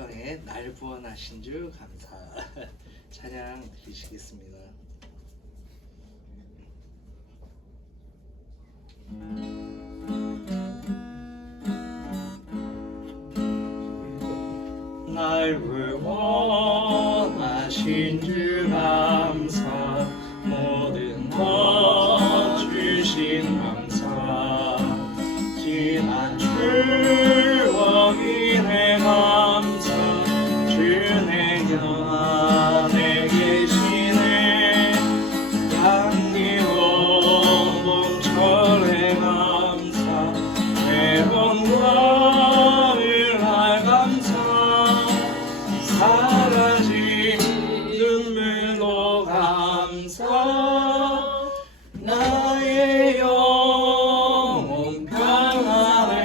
빵에 날 구원하신 주 감사. 찬양 드리시겠습니다. 날 구원하신 주 감사. 모든 것 주신 감사. 지난 추억이네 감사. 주내 곁에 계시네. 향기로운 봄철에 감사. 해본 가을 날 감사. 사라진 눈물로 감사. 나의 영혼 평안해.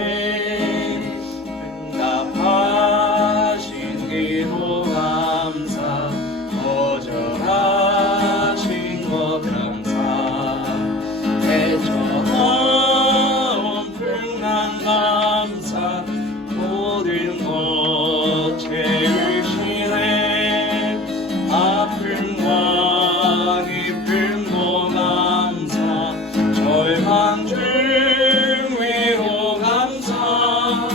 응답하신 기도 감사. 거절하신 것 감사. 헤쳐나온 풍랑 감사. 모든 것 채우시네. 아픔과 기쁨도 감사. 절망 중 위로 감사.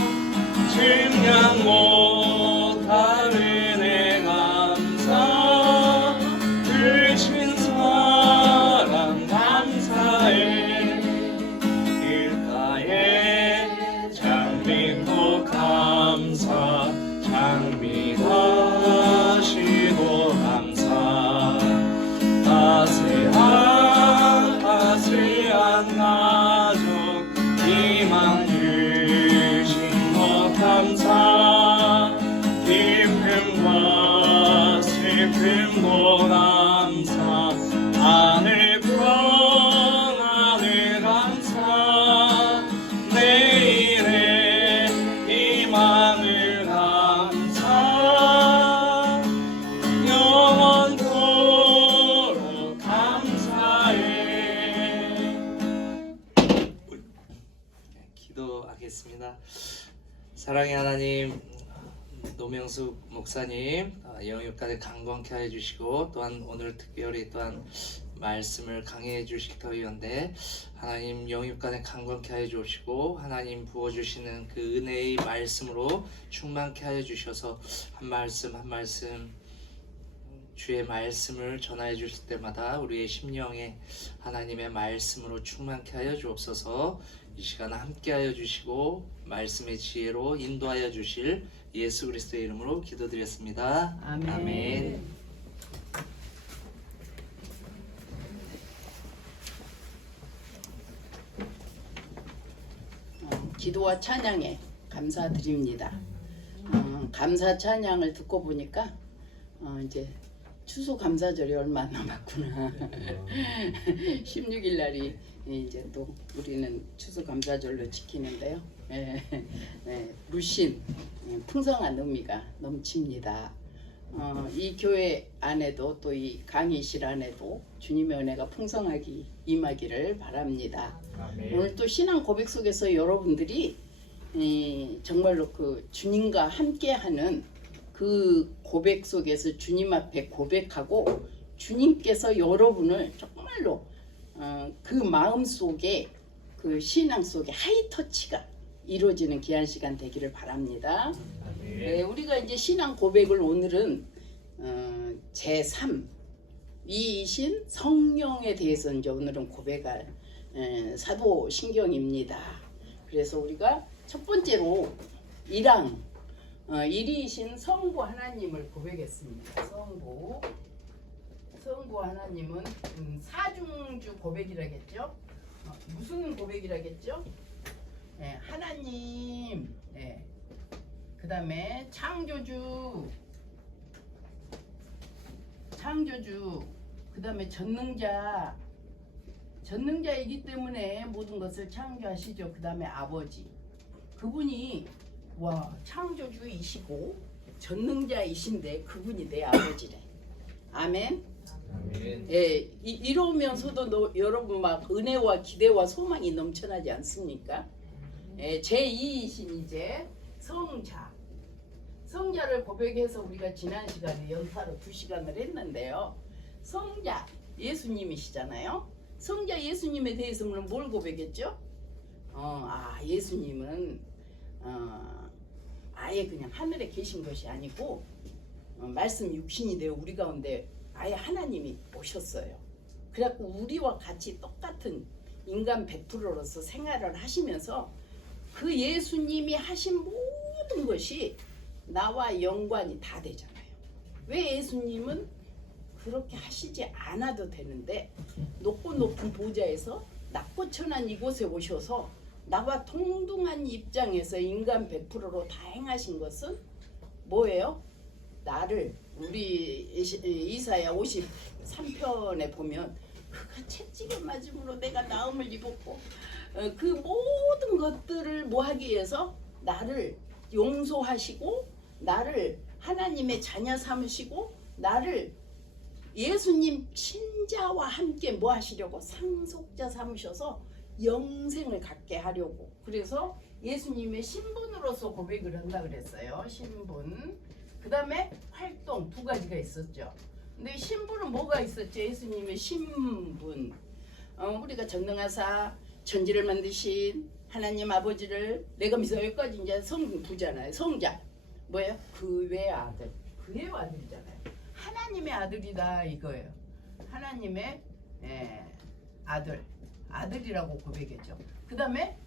증량 못할 은혜 감사. 주신 사랑 감사해. 길가에 장미꽃 감사. 장미 가시고 감사. 따스한 가족 희망 주신 것 감사. 기쁨과 슬픔도 감사. 하늘 평안을 감사. 내일의 희망을 감사. 영원토록 감사해. 기도하겠습니다. 사랑의 하나님, 노명숙 목사님 영육간에 강건케 하여 주시고, 또한 오늘 특별히 또한 말씀을 강해해 주시기 더위온데, 하나님 영육간에 강건케 하여 주시고, 하나님 부어주시는 그 은혜의 말씀으로 충만케 하여 주셔서 한 말씀 한 말씀 주의 말씀을 전하여 주실 때마다 우리의 심령에 하나님의 말씀으로 충만케 하여 주옵소서. 이 시간 함께 하여 주시고 말씀의 지혜로 인도하여 주실 예수 그리스도의 이름으로 기도드렸습니다. 아멘. 아멘. 기도와 찬양에 감사드립니다. 감사 찬양을 듣고 보니까 이제 추수감사절이 얼마 안 남았구나. 16일 날이 이제 또 우리는 추수감사절로 지키는데요. 물씬 풍성한 의미가 넘칩니다. 이 교회 안에도 또 이 강의실 안에도 주님의 은혜가 풍성하게 임하기를 바랍니다. 아멘. 오늘 또 신앙 고백 속에서 여러분들이 정말로 그 주님과 함께하는 그 고백 속에서 주님 앞에 고백하고, 주님께서 여러분을 정말로 그 마음 속에, 그 신앙 속에 하이터치가 이루어지는 귀한 시간 되기를 바랍니다. 네, 우리가 이제 신앙 고백을 오늘은 제3 위이신 성령에 대해서 이제 오늘은 고백할 사도신경입니다. 그래서 우리가 첫 번째로 1위이신 성부 하나님을 고백했습니다. 성부 하나님은 사중주 고백이라겠죠. 무슨 고백이라겠죠? 하나님, 그 다음에 창조주, 그 다음에 전능자이기 때문에 모든 것을 창조하시죠. 그 다음에 아버지, 그분이 창조주이시고 전능자이신데 그분이 내 아버지래. 아멘. 아멘. 이러면서도 여러분 막 은혜와 기대와 소망이 넘쳐나지 않습니까? 제2이신 이제 성자를 고백해서 우리가 지난 시간에 연타로 2시간을 했는데요. 성자 예수님이시잖아요. 성자 예수님에 대해서는 뭘 고백했죠? 예수님은 아예 그냥 하늘에 계신 것이 아니고 말씀 육신이 되어 우리 가운데 아예 하나님이 오셨어요. 그래갖고 우리와 같이 똑같은 인간 100%로서 생활을 하시면서 그 예수님이 하신 모든 것이 나와 연관이 다 되잖아요. 왜 예수님은 그렇게 하시지 않아도 되는데 높고 높은 보좌에서 낮고 천한 이곳에 오셔서 나와 동등한 입장에서 인간 100%로 다 행하신 것은 뭐예요? 나를 우리 이사야 53편에 보면 그가 채찍에 맞음으로 내가 나음을 입었고 그 모든 것들을 뭐 하기 위해서 나를 용서하시고 나를 하나님의 자녀 삼으시고 나를 예수님 신자와 함께 뭐 하시려고 상속자 삼으셔서 영생을 갖게 하려고. 그래서 예수님의 신분으로서 고백을 한다 그랬어요. 신분. 그 다음에 활동 2가지가 있었죠. 근데 신분은 뭐가 있었죠? 예수님의 신분. 우리가 전능하사 천지를 만드신 하나님 아버지를 내가 믿어. 여기까지 이제 성부잖아요. 성자. 뭐예요? 그의 아들. 그의 아들이잖아요. 하나님의 아들이다 이거예요. 하나님의 아들이라고 고백했죠. 그 다음에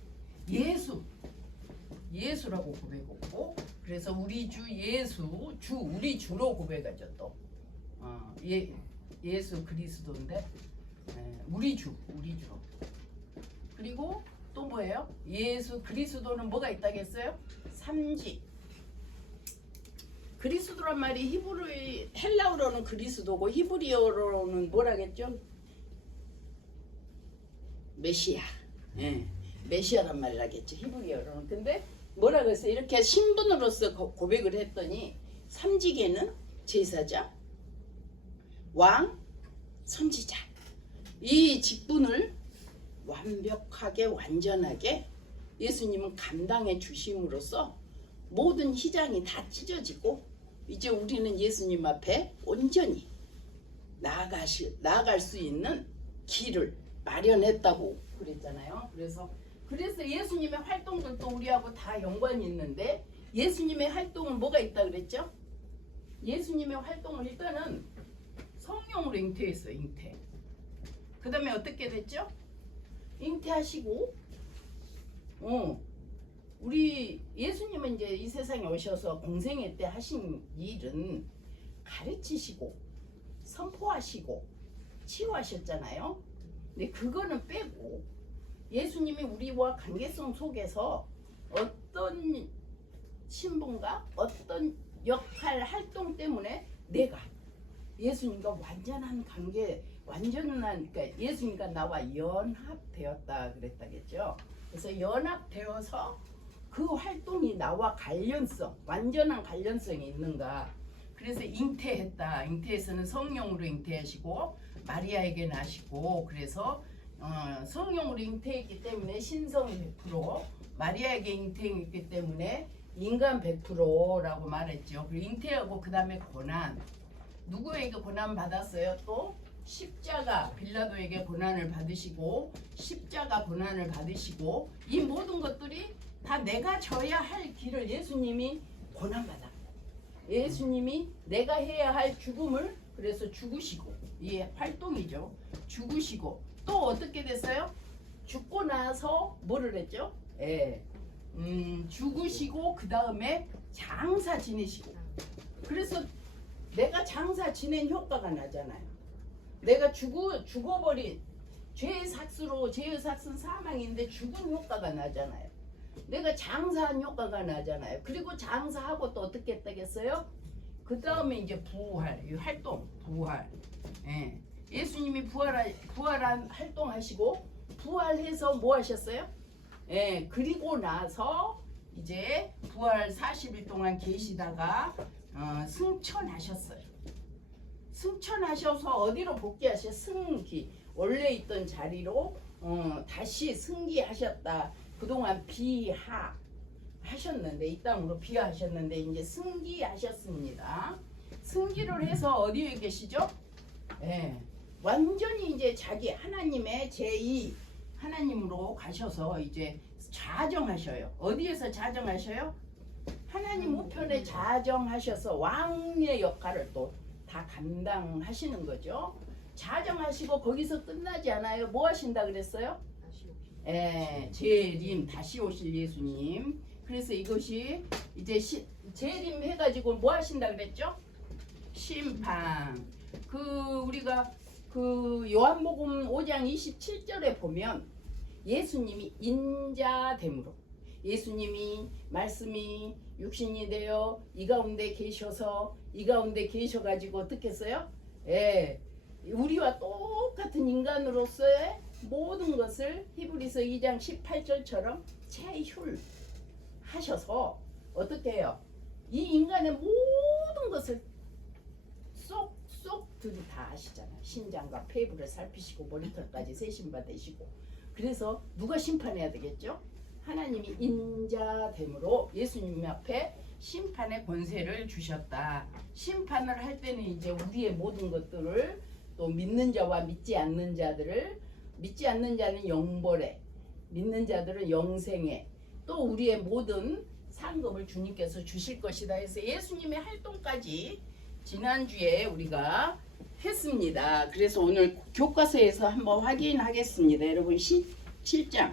예수라고 고백했고, 그래서 우리 주 예수, 우리 주로 고백하죠. 또 예수 그리스도인데 우리 주로. 그리고 또 뭐예요? 예수 그리스도는 뭐가 있다겠어요? 3지. 그리스도란 말이 헬라어로는 그리스도고 히브리어로는 뭐라겠죠? 메시아. 메시아란 말을 하겠죠. 히브리어로는. 근데 뭐라 그랬어요? 이렇게 신분으로서 고백을 했더니 3지계는 제사자, 왕, 선지자. 이 직분을 완벽하게 완전하게 예수님은 감당해 주심으로써 모든 희장이 다 찢어지고 이제 우리는 예수님 앞에 온전히 나아갈 수 있는 길을 마련했다고 그랬잖아요. 그래서 예수님의 활동들도 우리하고 다 연관이 있는데 예수님의 활동은 뭐가 있다 그랬죠? 예수님의 활동은 일단은 성령으로 잉태했어요. 잉태. 그 다음에 어떻게 됐죠? 잉태하시고 우리 예수님은 이제 이 세상에 오셔서 공생애 때 하신 일은 가르치시고 선포하시고 치유하셨잖아요. 근데 그거는 빼고 예수님이 우리와 관계성 속에서 어떤 신분과 어떤 역할 활동 때문에 내가 예수님과 완전한 관계, 그러니까 예수님과 나와 연합되었다 그랬다겠죠. 그래서 연합되어서 그 활동이 나와 관련성, 완전한 관련성이 있는가. 그래서 잉태했다. 잉태에서는 성령으로 잉태하시고 마리아에게 나시고, 그래서 성령으로 잉태했기 때문에 신성 100%, 마리아에게 잉태했기 때문에 인간 100%라고 말했죠. 그리고 잉태하고 그 다음에 고난. 누구에게 고난 받았어요? 또 십자가, 빌라도에게 고난을 받으시고 십자가 고난을 받으시고, 이 모든 것들이 다 내가 져야 할 길을 예수님이 고난받았고, 예수님이 내가 해야 할 죽음을 그래서 죽으시고, 이 활동이죠. 죽으시고 또 어떻게 됐어요? 죽고 나서 뭐를 했죠? 죽으시고 그 다음에 장사 지내시고. 그래서 내가 장사 지낸 효과가 나잖아요. 내가 죽어버린 죄의 삭은 사망인데 죽은 효과가 나잖아요. 내가 장사한 효과가 나잖아요. 그리고 장사하고 또 어떻게 했다겠어요? 그 다음에 이제 부활, 이 활동, 부활. 예수님이 부활한 활동하시고 부활해서 뭐 하셨어요? 그리고 나서 이제 부활 40일 동안 계시다가 승천하셨어요. 승천하셔서 어디로 복귀하셔? 승기. 원래 있던 자리로 다시 승기하셨다. 그동안 하셨는데 이 땅으로 비하하셨는데 이제 승기하셨습니다. 승기를 해서 어디에 계시죠? 예, 완전히 이제 자기 하나님의 제2 하나님으로 가셔서 이제 자정하셔요. 어디에서 자정하셔요? 하나님 우편에 자정하셔서 왕의 역할을 또 다 감당하시는 거죠. 자정하시고 거기서 끝나지 않아요. 뭐 하신다 그랬어요? 예, 재림 다시 오실 예수님. 그래서 이것이 이제 재림 해가지고 뭐 하신다 그랬죠? 심판. 우리가 요한복음 5장 27절에 보면 예수님이 인자됨으로 예수님이 말씀이 육신이 되어 이 가운데 계셔서 이 가운데 계셔가지고 어떻게 했어요? 예, 우리와 똑같은 인간으로서의 모든 것을 히브리서 2장 18절처럼 체휼하셔서 어떻게 해요? 이 인간의 모든 것을 쏙쏙 다 아시잖아요. 신장과 폐부를 살피시고 머리털까지 세심받으시고. 그래서 누가 심판해야 되겠죠? 하나님이 인자됨으로 예수님 앞에 심판의 권세를 주셨다. 심판을 할 때는 이제 우리의 모든 것들을 또 믿는 자와 믿지 않는 자들을, 믿지 않는 자는 영벌에, 믿는 자들은 영생에, 또 우리의 모든 상급을 주님께서 주실 것이다 해서 예수님의 활동까지 지난주에 우리가 했습니다. 그래서 오늘 교과서에서 한번 확인하겠습니다. 여러분 17장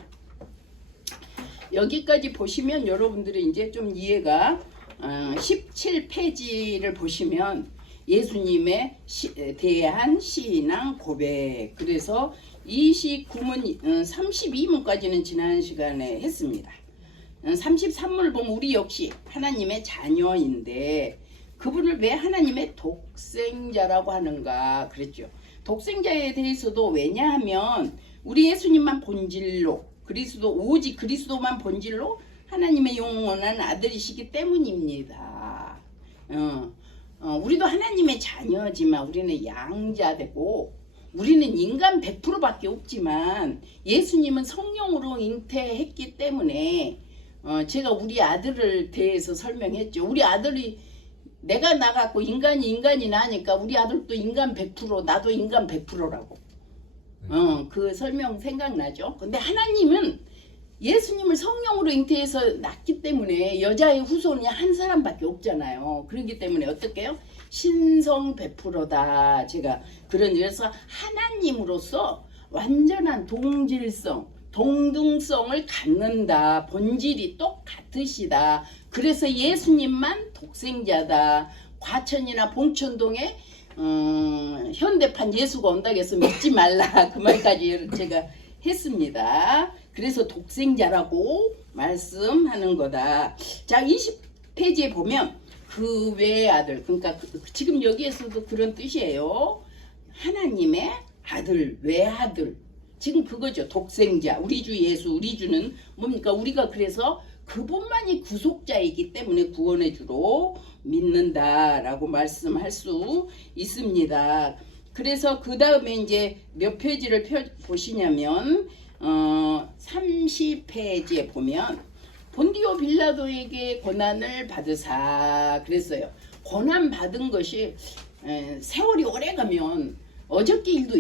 여기까지 보시면 여러분들이 이제 좀 이해가 17페이지를 보시면 예수님에 대한 신앙 고백. 그래서 29문 32문까지는 지난 시간에 했습니다. 33문을 보면 우리 역시 하나님의 자녀인데 그분을 왜 하나님의 독생자라고 하는가 그랬죠. 독생자에 대해서도 왜냐하면 우리 예수님만 본질로 그리스도 오직 그리스도만 본질로 하나님의 영원한 아들이시기 때문입니다. 우리도 하나님의 자녀지만 우리는 양자되고 우리는 인간 100%밖에 없지만 예수님은 성령으로 잉태했기 때문에 제가 우리 아들을 대해서 설명했죠. 우리 아들이 내가 나갔고 인간이 나니까 우리 아들도 인간 100% 나도 인간 100%라고 그 설명 생각나죠. 근데 하나님은 예수님을 성령으로 잉태해서 낳기 때문에 여자의 후손이 한 사람밖에 없잖아요. 그렇기 때문에 어떻게 해요? 신성 100%다. 제가 그래서 하나님으로서 완전한 동질성, 동등성을 갖는다. 본질이 똑같으시다. 그래서 예수님만 독생자다. 과천이나 봉천동에 현대판 예수가 온다고 해서 믿지 말라. 그 말까지 제가 했습니다. 그래서 독생자라고 말씀하는 거다. 자, 20페이지에 보면 그 외아들, 그러니까 지금 여기에서도 그런 뜻이에요. 하나님의 아들, 외아들. 지금 그거죠. 독생자. 우리 주 예수, 우리 주는 뭡니까? 우리가 그래서 그분만이 구속자이기 때문에 구원의 주로 믿는다라고 말씀할 수 있습니다. 그래서 그 다음에 이제 몇 페이지를 보시냐면 30페이지에 보면 본디오 빌라도에게 고난을 받으사 그랬어요. 고난 받은 것이 세월이 오래가면 어저께 일도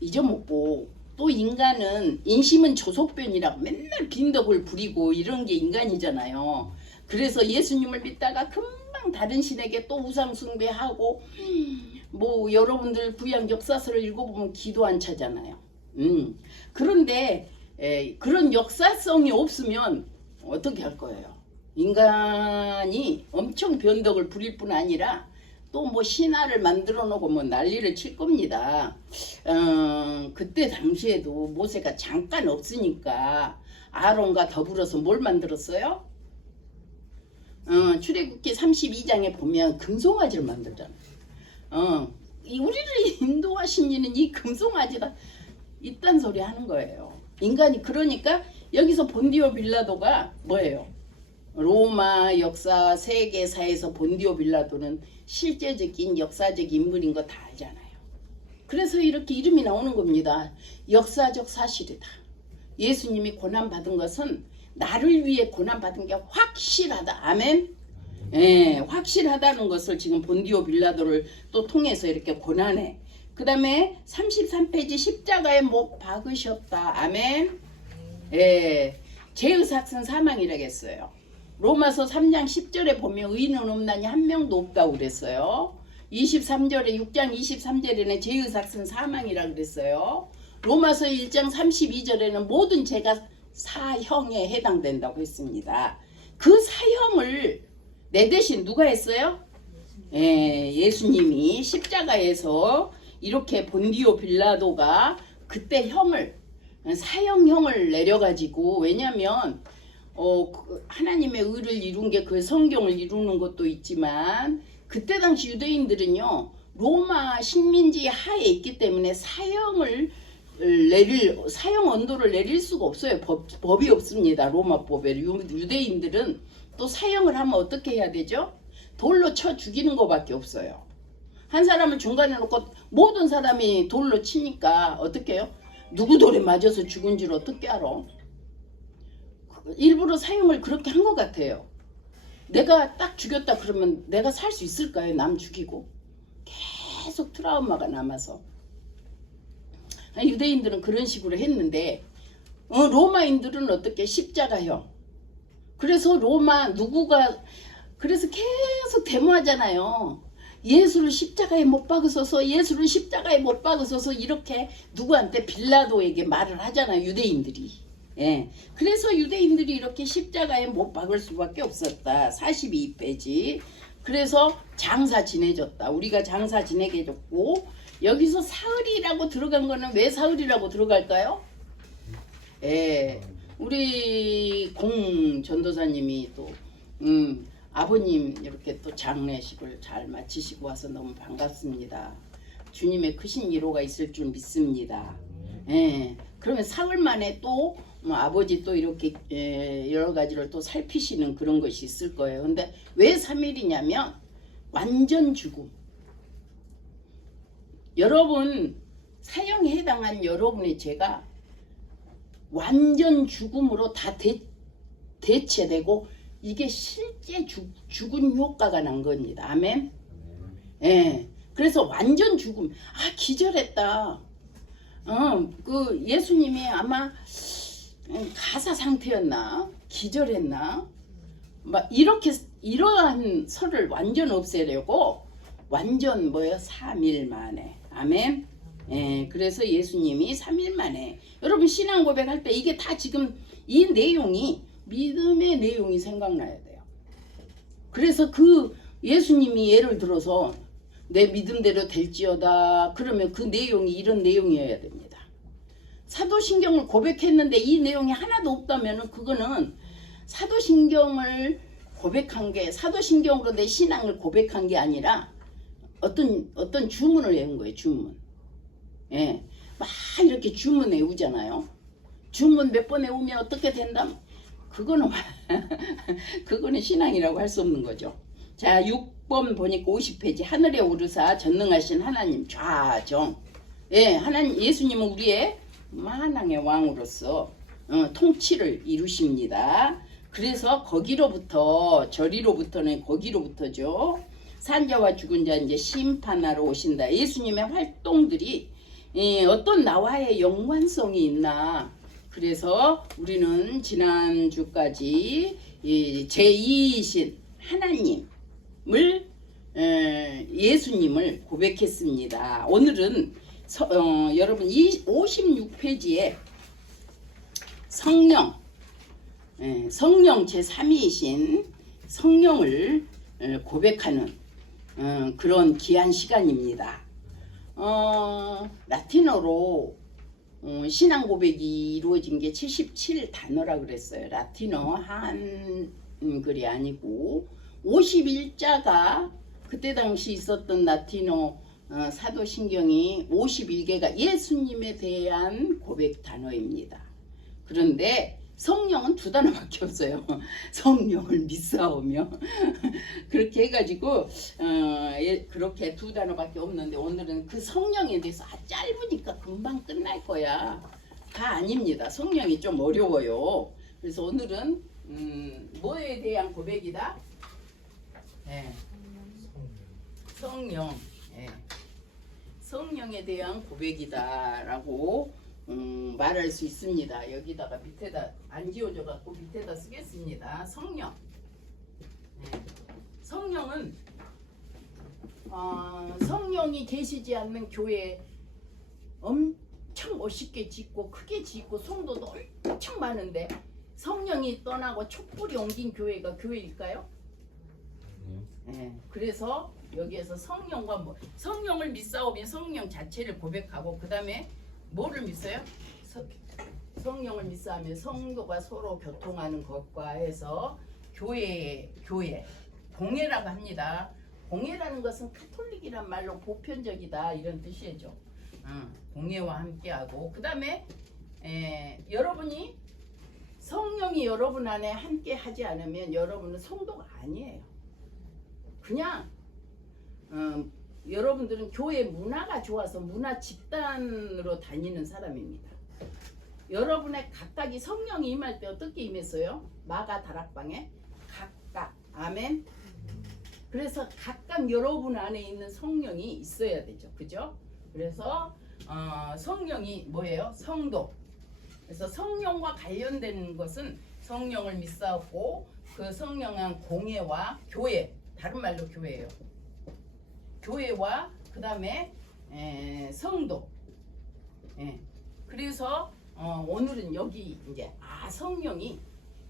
잊어먹고 또 인간은 인심은 조속변이라고 맨날 빈덕을 부리고 이런 게 인간이잖아요. 그래서 예수님을 믿다가 금방 다른 신에게 또 우상 숭배하고 뭐 여러분들 구약 역사서를 읽어보면 기도 안 차잖아요. 그런데 그런 역사성이 없으면 어떻게 할 거예요? 인간이 엄청 변덕을 부릴 뿐 아니라 또 뭐 신화를 만들어 놓고 뭐 난리를 칠 겁니다. 그때 당시에도 모세가 잠깐 없으니까 아론과 더불어서 뭘 만들었어요? 출애굽기 32장에 보면 금송아지를 만들잖아요. 우리를 인도하신 이는 이 금송아지다. 이딴 소리 하는 거예요. 인간이 그러니까 여기서 본디오 빌라도가 뭐예요? 로마 역사 세계사에서 본디오 빌라도는 실제적인 역사적 인물인 거 다 알잖아요. 그래서 이렇게 이름이 나오는 겁니다. 역사적 사실이다. 예수님이 고난받은 것은 나를 위해 고난받은 게 확실하다. 아멘. 예, 확실하다는 것을 지금 본디오 빌라도를 또 통해서 이렇게 고난해. 그 다음에 33페이지 십자가에 못 박으셨다. 아멘. 예, 제의삭슨 사망이라겠어요. 로마서 3장 10절에 보면 의인은 없나니 한 명도 없다고 그랬어요. 23절에 6장 23절에는 제의삭슨 사망이라 그랬어요. 로마서 1장 32절에는 모든 죄가 사형에 해당된다고 했습니다. 그 사형을 내 대신 누가 했어요? 예수님이 십자가에서 이렇게 본디오 빌라도가 그때 사형형을 내려가지고, 왜냐면 하나님의 의를 이룬 게 그 성경을 이루는 것도 있지만 그때 당시 유대인들은요 로마 식민지 하에 있기 때문에 사형 언도를 내릴 수가 없어요. 법이 없습니다. 로마법에. 유대인들은 또 사형을 하면 어떻게 해야 되죠? 돌로 쳐 죽이는 것밖에 없어요. 한 사람을 중간에 놓고 모든 사람이 돌로 치니까 어떻게 해요? 누구 돌에 맞아서 죽은 줄 어떻게 알아? 일부러 사형을 그렇게 한 것 같아요. 내가 딱 죽였다 그러면 내가 살 수 있을까요? 남 죽이고. 계속 트라우마가 남아서. 유대인들은 그런 식으로 했는데 로마인들은 어떻게? 십자가형. 그래서 그래서 계속 데모하잖아요. 예수를 십자가에 못 박으소서, 예수를 십자가에 못 박으소서, 이렇게 누구한테? 빌라도에게 말을 하잖아요, 유대인들이. 예. 그래서 유대인들이 이렇게 십자가에 못 박을 수밖에 없었다. 42페이지. 그래서 장사 지내줬다. 우리가 장사 지내게 해줬고, 여기서 사흘이라고 들어간 거는 왜 사흘이라고 들어갈까요? 예. 우리 공 전도사님이 또 아버님 이렇게 또 장례식을 잘 마치시고 와서 너무 반갑습니다. 주님의 크신 위로가 있을 줄 믿습니다. 예. 그러면 사흘 만에 또 아버지 또 이렇게 여러 가지를 또 살피시는 그런 것이 있을 거예요. 근데 왜 3일이냐면 완전 죽음. 여러분 사형에 해당한 여러분의 죄가 완전 죽음으로 다 대체되고 이게 실제 죽은 효과가 난 겁니다. 아멘. 예. 그래서 완전 죽음. 기절했다. 그 예수님이 아마 가사 상태였나? 기절했나? 막 이러한 설을 완전 없애려고 완전 3일 만에. 아멘. 예, 그래서 예수님이 3일 만에. 여러분 신앙 고백할 때 이게 다 지금 이 내용이 믿음의 내용이 생각나야 돼요. 그래서 그 예수님이 예를 들어서 내 믿음대로 될지어다 그러면 그 내용이 이런 내용이어야 됩니다. 사도신경을 고백했는데 이 내용이 하나도 없다면 그거는 사도신경을 고백한 게 사도신경으로 내 신앙을 고백한 게 아니라 어떤 주문을 외운 거예요. 주문. 예, 막 이렇게 주문 외우잖아요. 주문 몇 번 외우면 어떻게 된다? 그거는 신앙이라고 할 수 없는 거죠. 자, 6번 보니까 50페이지. 하늘에 오르사 전능하신 하나님 좌정. 예, 하나님 예수님은 우리의 만왕의 왕으로서 통치를 이루십니다. 그래서 거기로부터 저리로부터는 거기로부터죠. 산자와 죽은 자 이제 심판하러 오신다. 예수님의 활동들이 어떤 나와의 연관성이 있나. 그래서 우리는 지난주까지 제2이신 하나님을 예수님을 고백했습니다. 오늘은 여러분 56페이지에 성령 제3위이신 성령을 고백하는 그런 귀한 시간입니다. 라틴어로 신앙 고백이 이루어진 게 77단어라 그랬어요. 라틴어 한글이 아니고 51자가 그때 당시 있었던 라틴어 사도신경이 51개가 예수님에 대한 고백 단어입니다. 그런데 성령은 2단어밖에 없어요. 성령을 믿사오며 그렇게 해가지고 그렇게 2단어밖에 없는데 오늘은 그 성령에 대해서 짧으니까 금방 끝날 거야. 다 아닙니다. 성령이 좀 어려워요. 그래서 오늘은 뭐에 대한 고백이다? 예. 성령. 예. 성령에 대한 고백이다라고 말할 수 있습니다. 여기다가 밑에다 안 지워져 갖고 밑에다 쓰겠습니다. 성령. 예. 성령은 성령이 계시지 않는 교회 엄청 멋있게 짓고 크게 짓고 성도도 엄청 많은데 성령이 떠나고 촛불이 옮긴 교회가 교회일까요? 네. 그래서 여기에서 성령과 성령을 믿사오면 성령 자체를 고백하고 그 다음에 뭐를 믿어요? 성령을 믿사하면 성도가 서로 교통하는 것과 해서 교회 공예라고 합니다. 공예라는 것은 카톨릭이란 말로 보편적이다 이런 뜻이죠. 공예와 함께하고 그 다음에 여러분이 성령이 여러분 안에 함께 하지 않으면 여러분은 성도가 아니에요. 그냥 여러분들은 교회 문화가 좋아서 문화 집단으로 다니는 사람입니다. 여러분의 각각이 성령이 임할 때 어떻게 임했어요? 마가 다락방에 각각. 아멘. 그래서 각각 여러분 안에 있는 성령이 있어야 되죠. 그죠? 그래서 성령이 뭐예요? 성도. 그래서 성령과 관련된 것은 성령을 믿사오고 그 성령은 공예와 교회, 다른 말로 교회예요. 교회와 그 다음에 성도. 그래서 오늘은 여기 이제 성령이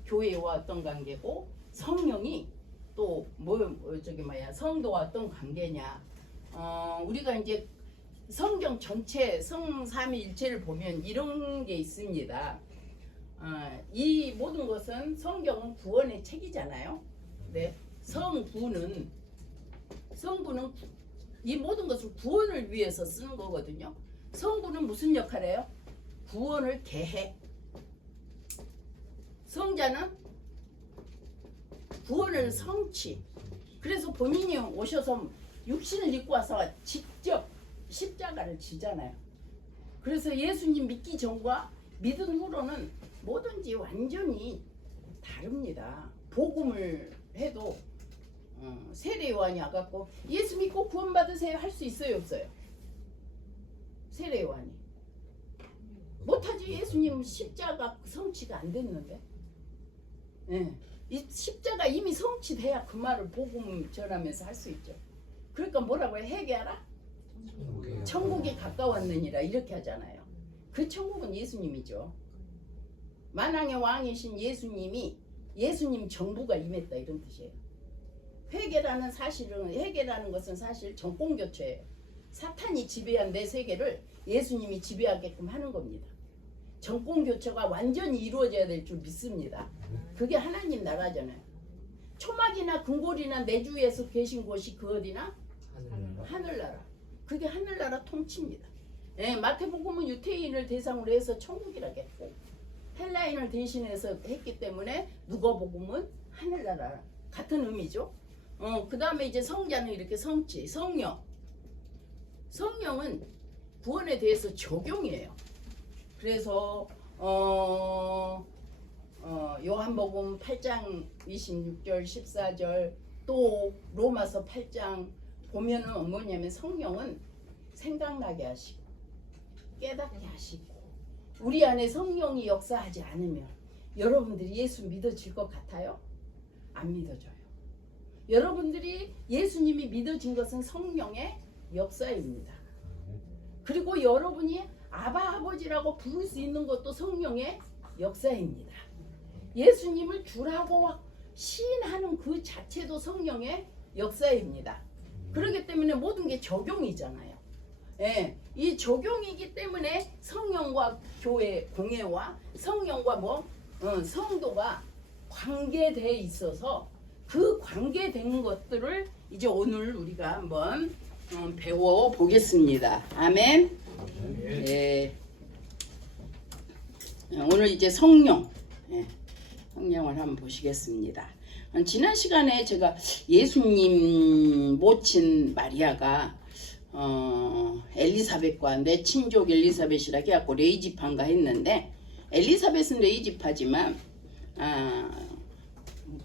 교회와 어떤 관계고 성령이 또 성도와 어떤 관계냐. 우리가 이제 성경 전체 성삼위일체를 보면 이런 게 있습니다. 이 모든 것은 성경은 구원의 책이잖아요. 네, 성부는 이 모든 것을 구원을 위해서 쓰는 거거든요. 성부는 무슨 역할을 해요? 구원을 계획. 성자는 구원을 성취. 그래서 본인이 오셔서 육신을 입고 와서 직접 십자가를 지잖아요. 그래서 예수님 믿기 전과 믿은 후로는 뭐든지 완전히 다릅니다. 복음을 해도 세례요한이 와갖고 예수 믿고 구원받으세요 할 수 있어요 없어요? 세례요한이 못하지. 예수님 십자가 성취가 안 됐는데. 이 십자가 이미 성취돼야 그 말을 복음 전하면서 할 수 있죠. 그러니까 뭐라고 해? 회개하라? 천국이 가까웠느니라 이렇게 하잖아요. 그 천국은 예수님이죠. 만왕의 왕이신 예수님이 예수님 정부가 임했다 이런 뜻이에요. 회개라는 것은 사실 정권교체예요. 사탄이 지배한 내 세계를 예수님이 지배하게끔 하는 겁니다. 정권교체가 완전히 이루어져야 될 줄 믿습니다. 그게 하나님 나라잖아요. 초막이나 궁궐이나 내주에서 계신 곳이 그 어디나? 하늘나라. 그게 하늘나라 통치입니다. 마태복음은 유태인을 대상으로 해서 천국이라고 했고 헬라인을 대신해서 했기 때문에 누가복음은 하늘나라 같은 의미죠. 그 다음에 이제 성자는 이렇게 성취, 성령은 구원에 대해서 적용이에요. 그래서 요한복음 8장 26절 14절 또 로마서 8장 보면은 뭐냐면 성령은 생각나게 하시고 깨닫게 하시고 우리 안에 성령이 역사하지 않으면 여러분들이 예수 믿어질 것 같아요? 안 믿어져요. 여러분들이 예수님이 믿어진 것은 성령의 역사입니다. 그리고 여러분이 아바 아버지라고 부를 수 있는 것도 성령의 역사입니다. 예수님을 주라고 시인하는 그 자체도 성령의 역사입니다. 그렇기 때문에 모든 게 적용이잖아요. 이 적용이기 때문에 성령과 교회 공예와 성령과 성도가 관계되어 있어서 그 관계된 것들을 이제 오늘 우리가 한번 배워 보겠습니다. 아멘. 네. 오늘 이제 성령을 한번 보시겠습니다. 지난 시간에 제가 예수님 모친 마리아가 엘리사벳과 내 친족 엘리사벳이라 해갖고 레이지파인가 했는데 엘리사벳은 레이지파지만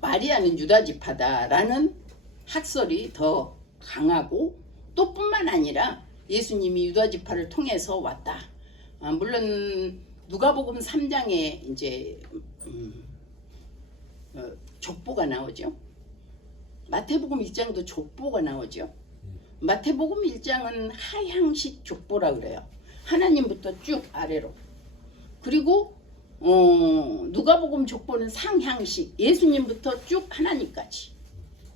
마리아는 유다지파다라는 학설이 더 강하고 또 뿐만 아니라 예수님이 유다지파를 통해서 왔다. 물론 누가복음 3장에 이제 족보가 나오죠. 마태복음 1장도 족보가 나오죠. 마태복음 1장은 하향식 족보라 그래요. 하나님부터 쭉 아래로. 그리고 누가복음 족보는 상향식, 예수님부터 쭉 하나님까지.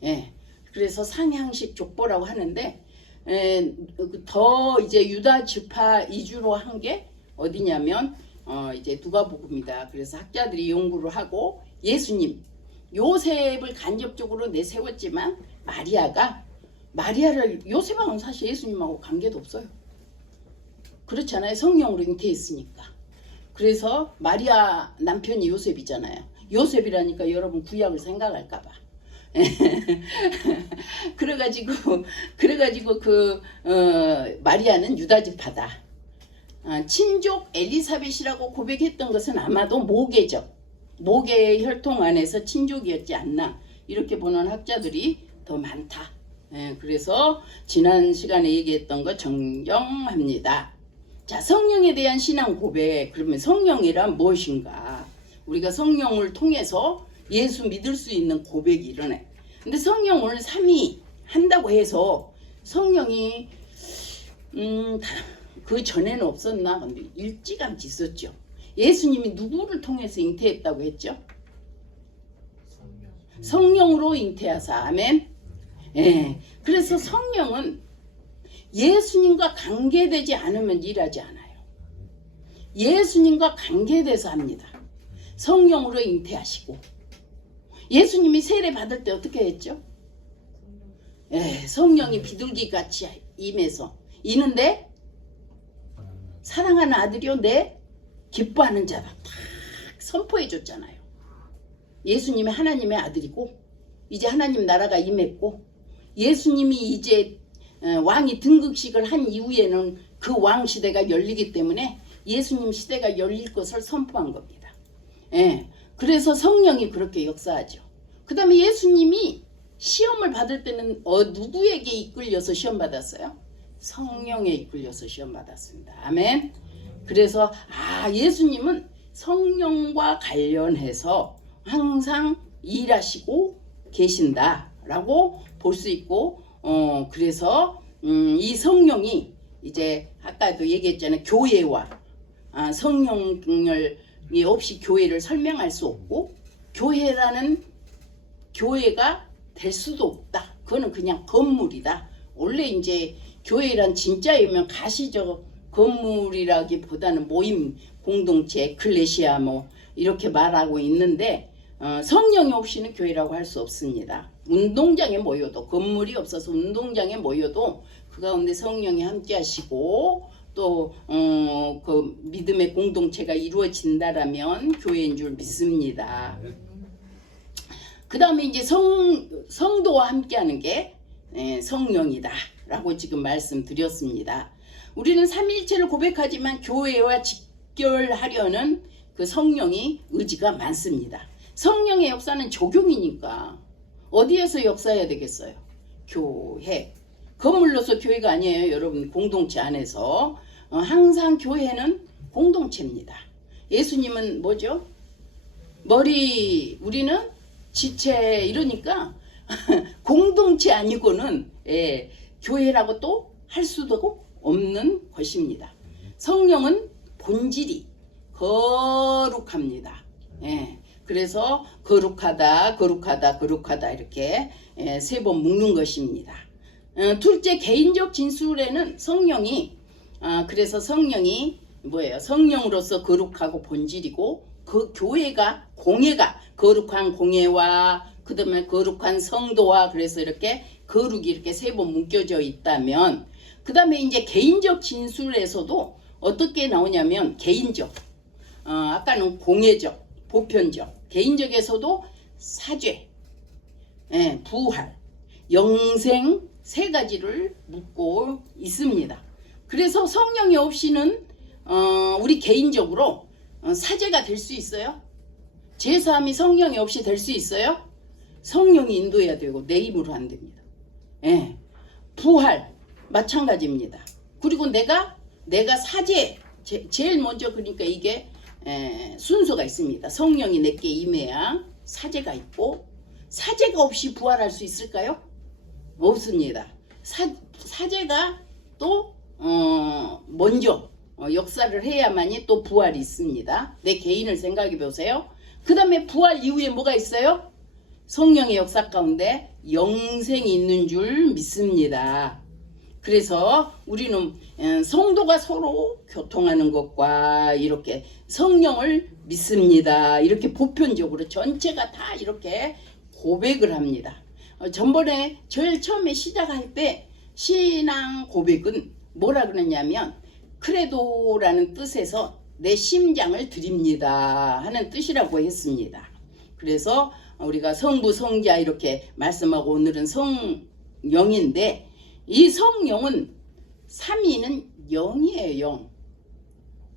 예. 그래서 상향식 족보라고 하는데 더 이제 유다 지파 이주로 한 게 어디냐면 이제 누가복음이다. 그래서 학자들이 연구를 하고 예수님, 요셉을 간접적으로 내세웠지만 마리아를 요셉하고는 사실 예수님하고 관계도 없어요. 그렇잖아요. 성령으로 잉태했으니까. 그래서 마리아 남편이 요셉이잖아요. 요셉이라니까 여러분 구약을 생각할까봐. 그래가지고 마리아는 유다지파다. 친족 엘리사벳이라고 고백했던 것은 아마도 모계 혈통 안에서 친족이었지 않나 이렇게 보는 학자들이 더 많다. 그래서 지난 시간에 얘기했던 거 정정합니다. 자, 성령에 대한 신앙 고백. 그러면 성령이란 무엇인가? 우리가 성령을 통해서 예수 믿을 수 있는 고백이 일어나요. 근데 성령을 삼위 한다고 해서 성령이 그 전에는 없었나? 근데 일찌감치 있었죠. 예수님이 누구를 통해서 잉태했다고 했죠? 성령으로 잉태하사. 아멘. 예. 그래서 성령은 예수님과 관계되지 않으면 일하지 않아요. 예수님과 관계돼서 합니다. 성령으로 잉태하시고 예수님이 세례 받을 때 어떻게 했죠? 예, 성령이 비둘기같이 임해서 이는데 사랑하는 아들이요 내 기뻐하는 자다 딱 선포해 줬잖아요. 예수님이 하나님의 아들이고 이제 하나님 나라가 임했고 예수님이 이제 왕이 등극식을 한 이후에는 그 왕 시대가 열리기 때문에 예수님 시대가 열릴 것을 선포한 겁니다. 예, 그래서 성령이 그렇게 역사하죠. 그 다음에 예수님이 시험을 받을 때는 누구에게 이끌려서 시험 받았어요? 성령에 이끌려서 시험 받았습니다. 아멘. 그래서 예수님은 성령과 관련해서 항상 일하시고 계신다라고 볼 수 있고 그래서 이 성령이 이제 아까도 얘기했잖아요. 교회와 성령이 없이 교회를 설명할 수 없고 교회가 될 수도 없다. 그거는 그냥 건물이다. 원래 이제 교회란 진짜이면 가시적 건물이라기보다는 모임 공동체 에클레시아 뭐 이렇게 말하고 있는데 성령이 없이는 교회라고 할 수 없습니다. 운동장에 모여도 건물이 없어서 운동장에 모여도 그 가운데 성령이 함께 하시고 또 그 믿음의 공동체가 이루어진다라면 교회인 줄 믿습니다. 그 다음에 이제 성도와 함께하는 게 성령이다 라고 지금 말씀드렸습니다. 우리는 삼위일체를 고백하지만 교회와 직결하려는 그 성령이 의지가 많습니다. 성령의 역사는 적용이니까 어디에서 역사해야 되겠어요? 교회. 건물로서 교회가 아니에요. 여러분 공동체 안에서 항상 교회는 공동체입니다. 예수님은 뭐죠? 머리, 우리는 지체 이러니까 공동체 아니고는 교회라고 또 할 수도 없는 것입니다. 성령은 본질이 거룩합니다. 그래서 거룩하다 이렇게 세 번 묶는 것입니다. 둘째 개인적 진술에는 성령이 그래서 성령이 뭐예요? 성령으로서 거룩하고 본질이고 그 교회가 공예가 거룩한 공예와 그 다음에 거룩한 성도와 그래서 이렇게 거룩이 이렇게 세 번 묶여져 있다면 그 다음에 이제 개인적 진술에서도 어떻게 나오냐면 개인적 아까는 공예적 보편적 개인적에서도 사죄 부활 영생 세 가지를 묻고 있습니다. 그래서 성령이 없이는 우리 개인적으로 사죄가 될 수 있어요? 제사함이 성령이 없이 될 수 있어요? 성령이 인도해야 되고 내 힘으로 안 됩니다. 예. 부활 마찬가지입니다. 그리고 내가 사제 제일 먼저 그러니까 이게 순서가 있습니다. 성령이 내게 임해야 사제가 있고 사제가 없이 부활할 수 있을까요? 없습니다. 사제가 또 먼저 역사를 해야만이 또 부활이 있습니다. 내 개인을 생각해 보세요. 그 다음에 부활 이후에 뭐가 있어요? 성령의 역사 가운데 영생이 있는 줄 믿습니다. 그래서 우리는 성도가 서로 교통하는 것과 이렇게 성령을 믿습니다. 이렇게 보편적으로 전체가 다 이렇게 고백을 합니다. 전번에 제일 처음에 시작할 때 신앙 고백은 뭐라 그러냐면 크레도라는 뜻에서 내 심장을 드립니다 하는 뜻이라고 했습니다. 그래서 우리가 성부 성자 이렇게 말씀하고 오늘은 성령인데 이 성령은 삼위는 영이에요. 영.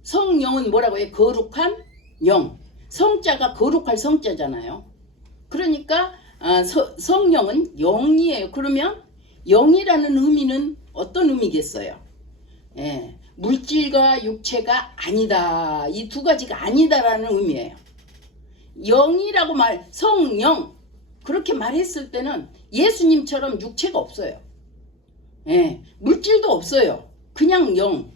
성령은 뭐라고 해요? 거룩한 영. 성자가 거룩할 성자잖아요. 그러니까 성령은 영이에요. 그러면 영이라는 의미는 어떤 의미겠어요? 예, 물질과 육체가 아니다. 이 두 가지가 아니다라는 의미예요. 영이라고 성령 그렇게 말했을 때는 예수님처럼 육체가 없어요. 예, 물질도 없어요. 그냥 영.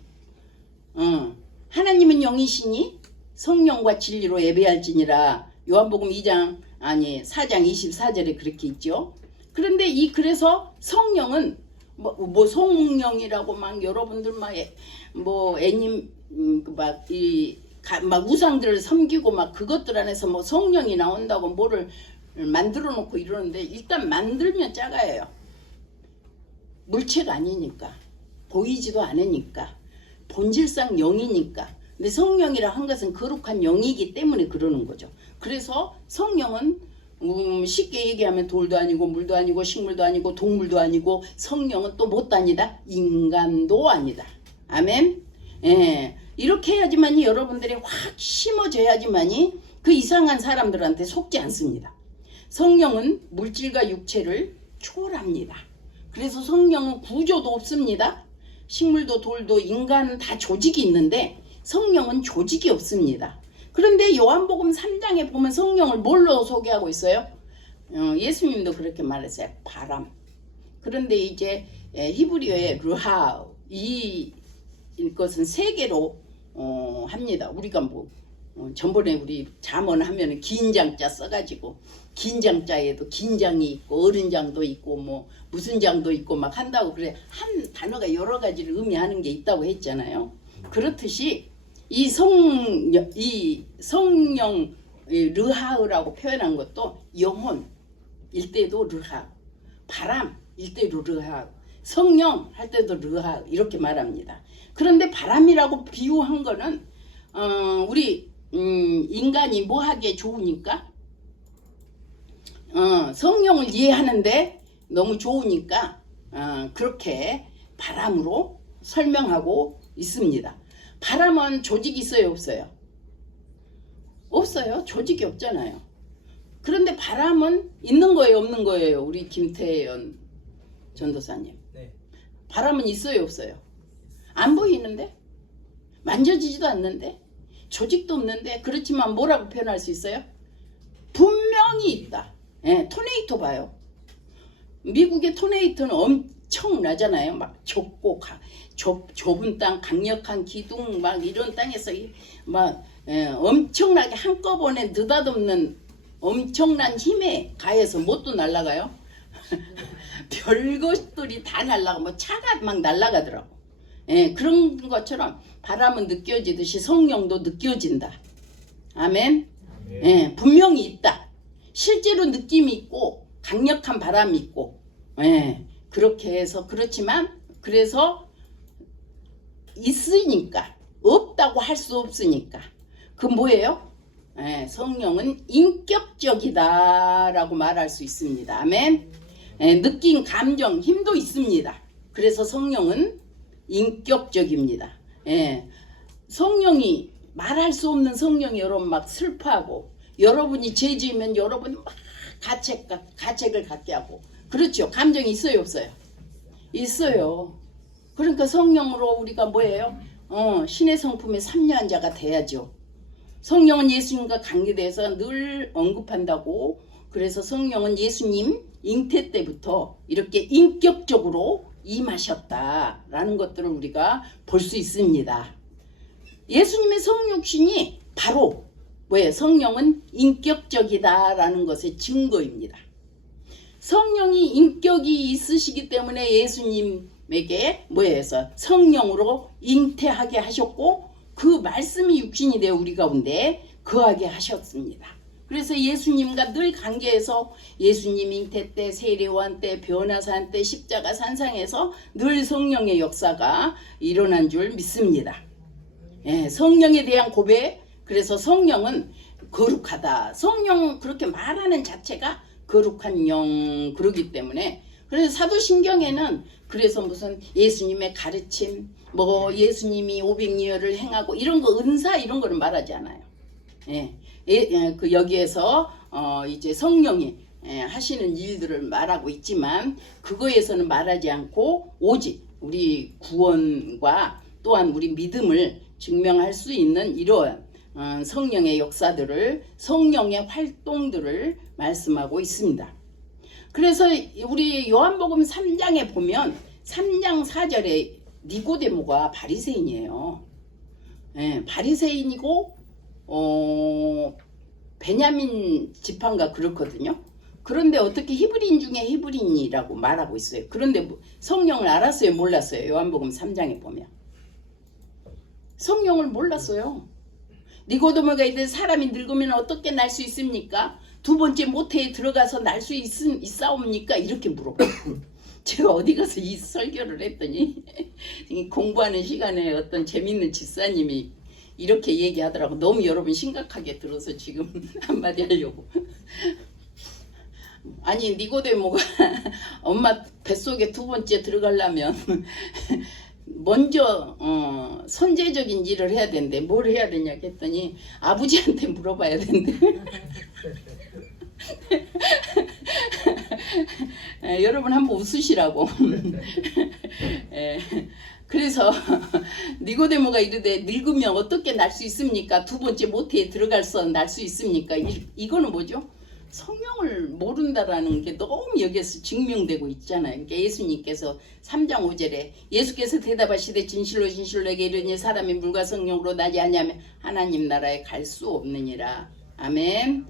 하나님은 영이시니 성령과 진리로 예배할지니라. 요한복음 4장 24절에 그렇게 있죠. 그런데 그래서 성령은 뭐 성령이라고 막 여러분들 막 애님 막 우상들을 섬기고 막 그것들 안에서 뭐 성령이 나온다고 뭐를 만들어 놓고 이러는데 일단 만들면 작아요. 물체가 아니니까 보이지도 않으니까 본질상 영이니까. 근데 성령이라 한 것은 거룩한 영이기 때문에 그러는 거죠. 그래서 성령은 쉽게 얘기하면 돌도 아니고 물도 아니고 식물도 아니고 동물도 아니고 성령은 또 뭣도 아니다? 인간도 아니다. 아멘. 예, 이렇게 해야지만이 여러분들이 확 심어져야지만이 그 이상한 사람들한테 속지 않습니다. 성령은 물질과 육체를 초월합니다. 그래서 성령은 구조도 없습니다. 식물도 돌도 인간은 다 조직이 있는데 성령은 조직이 없습니다. 그런데 요한복음 3장에 보면 성령을 뭘로 소개하고 있어요? 예수님도 그렇게 말했어요. 바람. 그런데 이제 히브리어의 르하 이것은 세 개로 합니다. 우리가 뭐 전번에 우리 잠언하면 긴장자 써가지고 긴장자에도 긴장이 있고 어른장도 있고 뭐 무슨 장도 있고 막 한다고 그래. 한 단어가 여러 가지를 의미하는 게 있다고 했잖아요. 그렇듯이 이 성령 르하으라고 표현한 것도 영혼일 때도 르하, 바람일 때도 르하, 성령 할 때도 르하 이렇게 말합니다. 그런데 바람이라고 비유한 거는 우리 인간이 뭐 하기에 좋으니까 성령을 이해하는데 너무 좋으니까 그렇게 바람으로 설명하고 있습니다. 바람은 조직이 있어요, 없어요? 없어요. 조직이 없잖아요. 그런데 바람은 있는 거예요, 없는 거예요? 우리 김태현 전도사님. 네. 바람은 있어요, 없어요? 안 보이는데? 만져지지도 않는데? 조직도 없는데? 그렇지만 뭐라고 표현할 수 있어요? 분명히 있다. 예, 토네이토 봐요. 미국의 토네이토는 엄청나잖아요. 막 좁고 좁은 땅, 강력한 기둥 막 이런 땅에서 막 엄청나게 한꺼번에 느닷없는 엄청난 힘에 가해서 뭣도 날아가요? 별것들이 다 날아가. 뭐 차가 막 날아가더라고. 예, 그런 것처럼 바람은 느껴지듯이 성령도 느껴진다. 아멘. 예, 분명히 있다. 실제로 느낌이 있고 강력한 바람이 있고, 예, 그렇게 해서 그렇지만 그래서 있으니까 없다고 할 수 없으니까 그 뭐예요? 예, 성령은 인격적이다라고 말할 수 있습니다. 아멘. 예, 느낌, 감정, 힘도 있습니다. 그래서 성령은 인격적입니다. 예, 성령이 말할 수 없는 성령이 여러분 막 슬퍼하고 여러분이 죄 지으면 여러분이 막 가책을 갖게 하고 그렇죠. 감정이 있어요 없어요? 있어요. 그러니까 성령으로 우리가 뭐예요? 신의 성품에 참여한 자가 돼야죠. 성령은 예수님과 관계돼서 늘 언급한다고. 그래서 성령은 예수님 잉태 때부터 이렇게 인격적으로 임하셨다라는 것들을 우리가 볼 수 있습니다. 예수님의 성육신이 바로 뭐예요? 성령은 인격적이다라는 것의 증거입니다. 성령이 인격이 있으시기 때문에 예수님에게 뭐예요? 성령으로 잉태하게 하셨고 그 말씀이 육신이 되어 우리 가운데 거하게 하셨습니다. 그래서 예수님과 늘 관계해서 예수님 잉태 때, 세례요한 때, 변화산 때, 십자가 산상에서 늘 성령의 역사가 일어난 줄 믿습니다. 예, 성령에 대한 고백. 그래서 성령은 거룩하다. 성령 그렇게 말하는 자체가 거룩한 영 그러기 때문에 그래서 사도신경에는 그래서 무슨 예수님의 가르침 뭐 예수님이 500리얼을 행하고 이런 거 은사 이런 거를 말하지 않아요. 그 여기에서 이제 성령이 하시는 일들을 말하고 있지만 그거에서는 말하지 않고 오직 우리 구원과 또한 우리 믿음을 증명할 수 있는 이러한 성령의 역사들을 성령의 활동들을 말씀하고 있습니다. 그래서 우리 요한복음 3장에 보면 3장 4절에 니고데모가 바리새인이에요. 바리새인이고 베냐민 지파인가 그렇거든요. 그런데 어떻게 히브리인 중에 히브리인이라고 말하고 있어요. 그런데 성령을 알았어요 몰랐어요? 요한복음 3장에 보면 성령을 몰랐어요. 니고데모가 이제 사람이 늙으면 어떻게 날 수 있습니까? 두 번째 모태에 들어가서 날 수 있사옵니까? 이렇게 물어봐요. 제가 어디 가서 이 설교를 했더니 공부하는 시간에 어떤 재밌는 집사님이 이렇게 얘기하더라고. 너무 여러분 심각하게 들어서 지금 한마디 하려고. 아니 니고데모가 엄마 뱃속에 두 번째 들어가려면 먼저 선제적인 일을 해야 된대. 뭘 해야 되냐 했더니 아버지한테 물어봐야 된대. 여러분 한번 웃으시라고. 그래서 니고데모가 이르되 늙으면 어떻게 날 수 있습니까? 두 번째 모태에 들어갈서 날 수 있습니까? 이거는 뭐죠? 성령을 모른다라는 게 너무 여기에서 증명되고 있잖아요. 그러니까 예수님께서 3장 5절에 예수께서 대답하시되 진실로 진실로 내게 이르니 사람이 물과 성령으로 나지 아니하면 하나님 나라에 갈 수 없느니라. 아멘.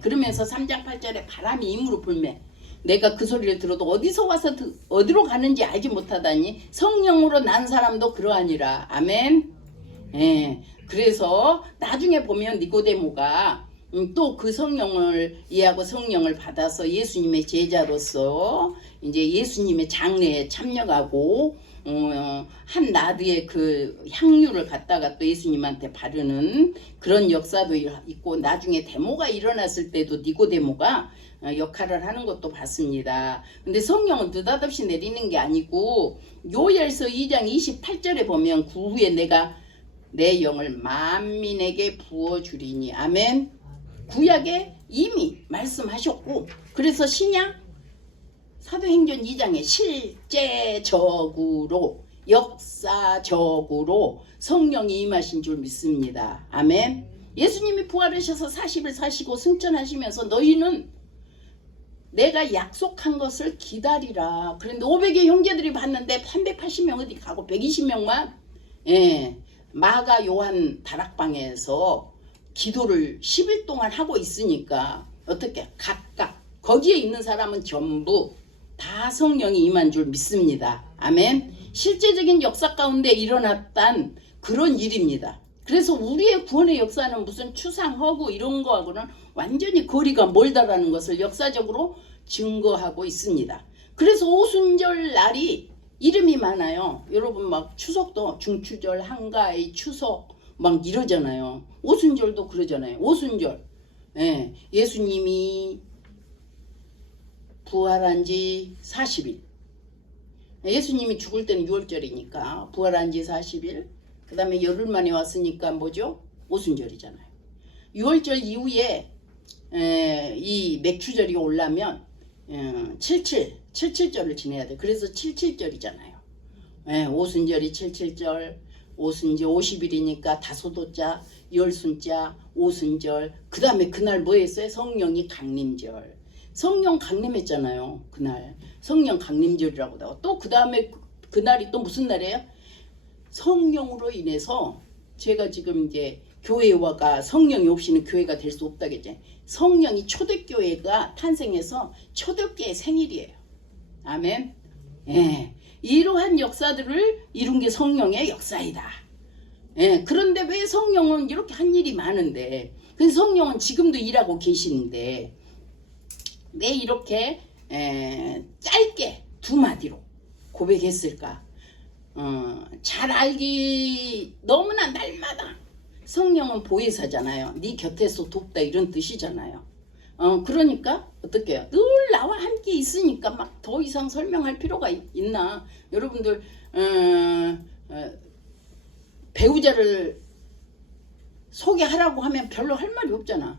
그러면서 3장 8절에 바람이 임으로 불매. 내가 그 소리를 들어도 어디서 와서 어디로 가는지 알지 못하다니 성령으로 난 사람도 그러하니라. 아멘. 그래서 나중에 보면 니고데모가 또 그 성령을 이해하고 성령을 받아서 예수님의 제자로서 이제 예수님의 장례에 참여하고 한 나드의 그 향유를 갖다가 또 예수님한테 바르는 그런 역사도 있고 나중에 데모가 일어났을 때도 니고데모가 역할을 하는 것도 봤습니다. 근데 성령은 느닷없이 내리는 게 아니고 요엘서 2장 28절에 보면 그 후에 내가 내 영을 만민에게 부어주리니. 아멘. 구약에 이미 말씀하셨고 그래서 신약 사도행전 2장에 실제적으로 역사적으로 성령이 임하신 줄 믿습니다. 아멘. 예수님이 부활하셔서 40일 사시고 승천하시면서 너희는 내가 약속한 것을 기다리라. 그런데 500의 형제들이 봤는데 380명 어디 가고 120명만 마가 요한 다락방에서 기도를 10일 동안 하고 있으니까 어떻게 각각 거기에 있는 사람은 전부 다 성령이 임한 줄 믿습니다. 아멘. 실제적인 역사 가운데 일어났단 그런 일입니다. 그래서 우리의 구원의 역사는 무슨 추상허구 이런 거하고는 완전히 거리가 멀다라는 것을 역사적으로 증거하고 있습니다. 그래서 오순절 날이 이름이 많아요. 여러분 막 추석도 중추절, 한가위, 추석 막 이러잖아요. 오순절도 그러잖아요. 오순절. 예수님이 부활한 지 40일. 예수님이 죽을 때는 6월절이니까 부활한 지 40일. 그 다음에 열흘 만에 왔으니까 뭐죠? 오순절이잖아요. 6월절 이후에 이 맥추절이 올라면 77절을 지내야 돼. 그래서 77절이잖아요. 오순절이 77절, 오순절 50일이니까 다소도자, 열순자, 오순절. 그 다음에 그날 뭐 했어요? 성령이 강림절. 성령 강림했잖아요. 그날 성령 강림절이라고 나와. 또 그 다음에 그날이 또 무슨 날이에요? 성령으로 인해서 제가 지금 이제 교회와가 성령이 없이는 교회가 될 수 없다겠죠. 성령이 초대교회가 탄생해서 초대교회 생일이에요. 아멘. 예. 이러한 역사들을 이룬 게 성령의 역사이다. 예. 그런데 왜 성령은 이렇게 한 일이 많은데, 그래서 성령은 지금도 일하고 계시는데 왜 이렇게 짧게 두 마디로 고백했을까? 잘 알기 너무나 날마다 성령은 보혜사잖아요. 네 곁에서 돕다 이런 뜻이잖아요. 그러니까 어떻게 해요? 늘 나와 함께 있으니까 막 더 이상 설명할 필요가 있나? 여러분들 배우자를 소개하라고 하면 별로 할 말이 없잖아.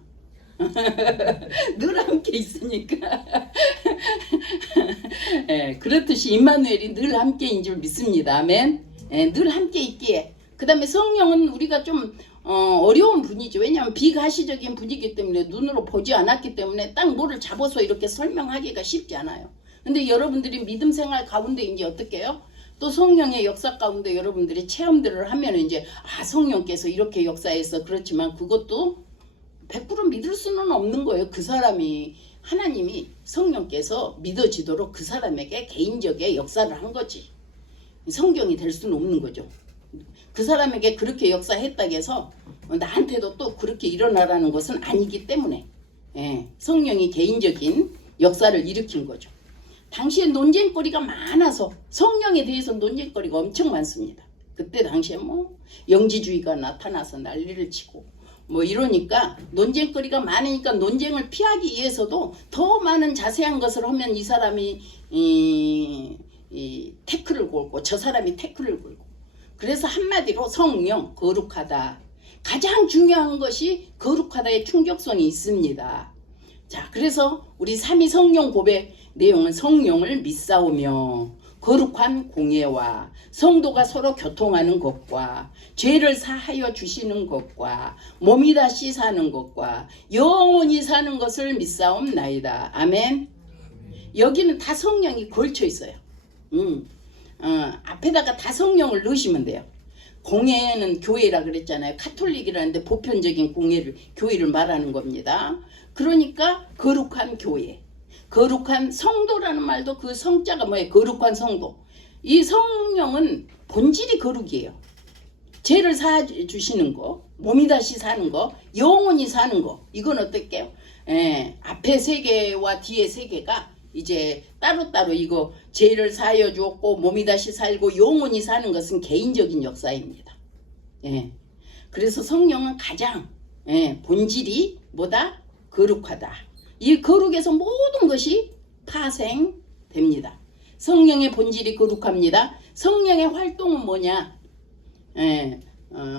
늘 함께 있으니까. 그렇듯이 임마누엘이 늘 함께인 줄 믿습니다. 아멘. 늘 함께 있기에. 그 다음에 성령은 우리가 좀 어려운 분이죠. 왜냐하면 비가시적인 분이기 때문에 눈으로 보지 않았기 때문에 딱 뭐를 잡아서 이렇게 설명하기가 쉽지 않아요. 근데 여러분들이 믿음 생활 가운데 이제 어떻게 해요? 또 성령의 역사 가운데 여러분들이 체험들을 하면 이제 성령께서 이렇게 역사해서 그렇지만 그것도 100% 믿을 수는 없는 거예요. 그 사람이 하나님이 성령께서 믿어지도록 그 사람에게 개인적인 역사를 한 거지. 성경이 될 수는 없는 거죠. 그 사람에게 그렇게 역사했다고 해서 나한테도 또 그렇게 일어나라는 것은 아니기 때문에 성령이 개인적인 역사를 일으킨 거죠. 당시에 논쟁거리가 많아서 성령에 대해서 논쟁거리가 엄청 많습니다. 그때 당시에 뭐 영지주의가 나타나서 난리를 치고 뭐 이러니까 논쟁거리가 많으니까 논쟁을 피하기 위해서도 더 많은 자세한 것을 하면 이 사람이 태클을 걸고 저 사람이 태클을 걸고 그래서 한마디로 성령 거룩하다. 가장 중요한 것이 거룩하다의 충격성이 있습니다. 자, 그래서 우리 삼위 성령 고백 내용은 성령을 믿사오며 거룩한 공예와 성도가 서로 교통하는 것과 죄를 사하여 주시는 것과 몸이 다시 사는 것과 영원히 사는 것을 믿사옵나이다. 아멘. 여기는 다 성령이 걸쳐 있어요. 앞에다가 다 성령을 넣으시면 돼요. 공예는 교회라 그랬잖아요. 카톨릭이라는데 보편적인 교회를 말하는 겁니다. 그러니까 거룩한 교회, 거룩한 성도라는 말도 그 성자가 뭐예요? 거룩한 성도. 이 성령은 본질이 거룩이에요. 죄를 사주시는 거, 몸이 다시 사는 거, 영원히 사는 거. 이건 어떨게요? 앞에 세 개와 뒤에 세 개가 이제 따로따로 이거 죄를 사하여 주었고 몸이 다시 살고 영원히 사는 것은 개인적인 역사입니다. 그래서 성령은 가장 본질이 뭐다? 거룩하다. 이 거룩에서 모든 것이 파생됩니다. 성령의 본질이 거룩합니다. 성령의 활동은 뭐냐?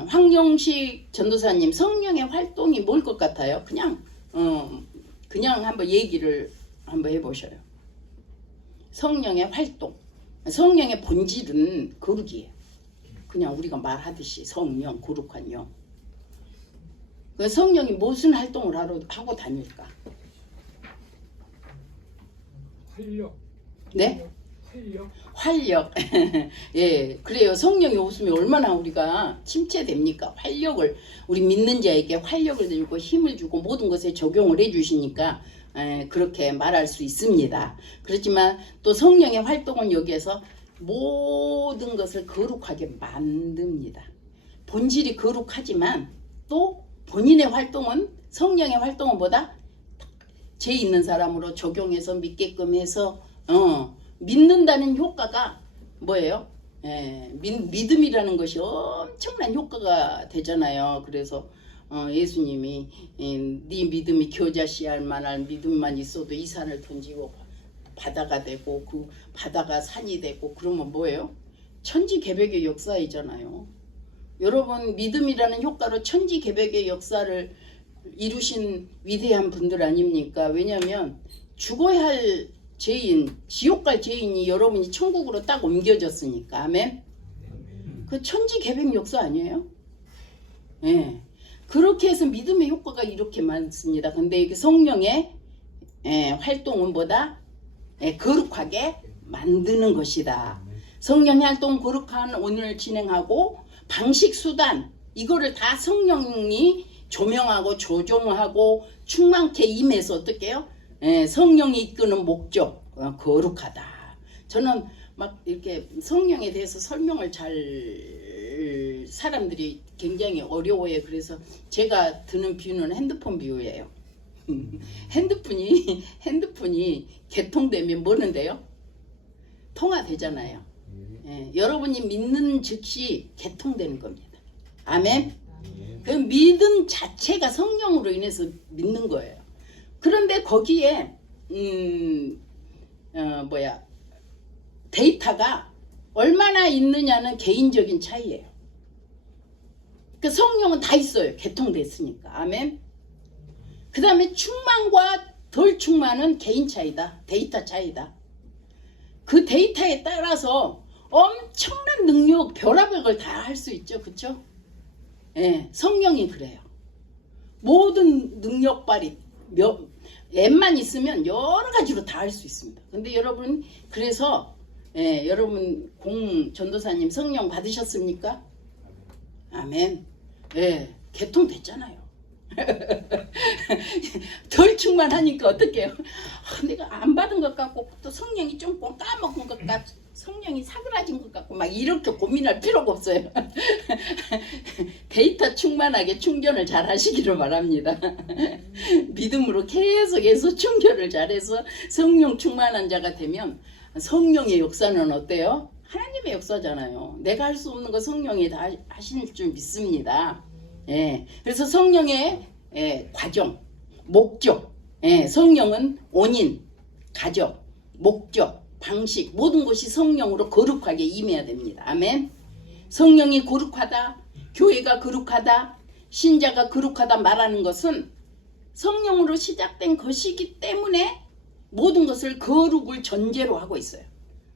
황영식 전도사님 성령의 활동이 뭘 것 같아요? 그냥 한번 얘기를 한번 해보셔요. 성령의 활동, 성령의 본질은 거룩이에요. 그냥 우리가 말하듯이 성령, 거룩한 영. 성령이 무슨 활동을 하고 다닐까? 활력. 네? 활력. 활력. 예, 그래요. 성령이 없으면 얼마나 우리가 침체됩니까? 활력을 우리 믿는 자에게 활력을 주고 힘을 주고 모든 것에 적용을 해주시니까 그렇게 말할 수 있습니다. 그렇지만 또 성령의 활동은 여기에서 모든 것을 거룩하게 만듭니다. 본질이 거룩하지만 또 본인의 활동은 성령의 활동은 뭐다? 죄 있는 사람으로 적용해서 믿게끔 해서 믿는다는 효과가 뭐예요? 믿음이라는 것이 엄청난 효과가 되잖아요. 그래서 예수님이 네 믿음이 겨자씨알 만한 믿음만 있어도 이 산을 던지고 바다가 되고 그 바다가 산이 되고 그러면 뭐예요? 천지개벽의 역사이잖아요. 여러분 믿음이라는 효과로 천지개벽의 역사를 이루신 위대한 분들 아닙니까? 왜냐하면 죽어야 할 죄인, 지옥 갈 죄인이 여러분이 천국으로 딱 옮겨졌으니까. 아멘. 그 천지개벽 역사 아니에요? 예. 그렇게 해서 믿음의 효과가 이렇게 많습니다. 근데 이게 성령의 활동은 뭐다? 거룩하게 만드는 것이다. 성령의 활동 거룩한 오늘 진행하고 방식 수단 이거를 다 성령이 조명하고 조종하고 충만케 임해서 어떻게 해요? 성령이 이끄는 목적 거룩하다. 저는 막 이렇게 성령에 대해서 설명을 잘 사람들이 굉장히 어려워해요. 그래서 제가 드는 비유는 핸드폰 비유예요. 핸드폰이 개통되면 뭐는데요? 통화되잖아요. 여러분이 믿는 즉시 개통되는 겁니다. 아멘. 그 믿음 자체가 성령으로 인해서 믿는 거예요. 그런데 거기에 데이터가 얼마나 있느냐는 개인적인 차이예요. 그 성령은 다 있어요. 개통됐으니까. 아멘. 그 다음에 충만과 덜 충만은 개인 차이다. 데이터 차이다. 그 데이터에 따라서 엄청난 능력, 별의별 걸 다 할 수 있죠. 그렇죠? 예, 성령이 그래요. 모든 능력 발휘, 앱만 있으면 여러 가지로 다 할 수 있습니다. 근데 여러분, 그래서 여러분 전도사님 성령 받으셨습니까? 아멘. 개통됐잖아요. 덜 충만하니까 어떡해요? 내가 안 받은 것 같고 또 성령이 좀 까먹은 것 같고 성령이 사그라진 것 같고 막 이렇게 고민할 필요가 없어요. 데이터 충만하게 충전을 잘 하시기를 바랍니다. 믿음으로 계속해서 충전을 잘해서 성령 충만한 자가 되면 성령의 역사는 어때요? 하나님의 역사잖아요. 내가 할 수 없는 거 성령이 다 하실 줄 믿습니다. 그래서 성령의 과정, 목적, 성령은 원인, 가적, 목적, 방식 모든 것이 성령으로 거룩하게 임해야 됩니다. 아멘. 성령이 거룩하다, 교회가 거룩하다, 신자가 거룩하다 말하는 것은 성령으로 시작된 것이기 때문에 모든 것을 거룩을 전제로 하고 있어요.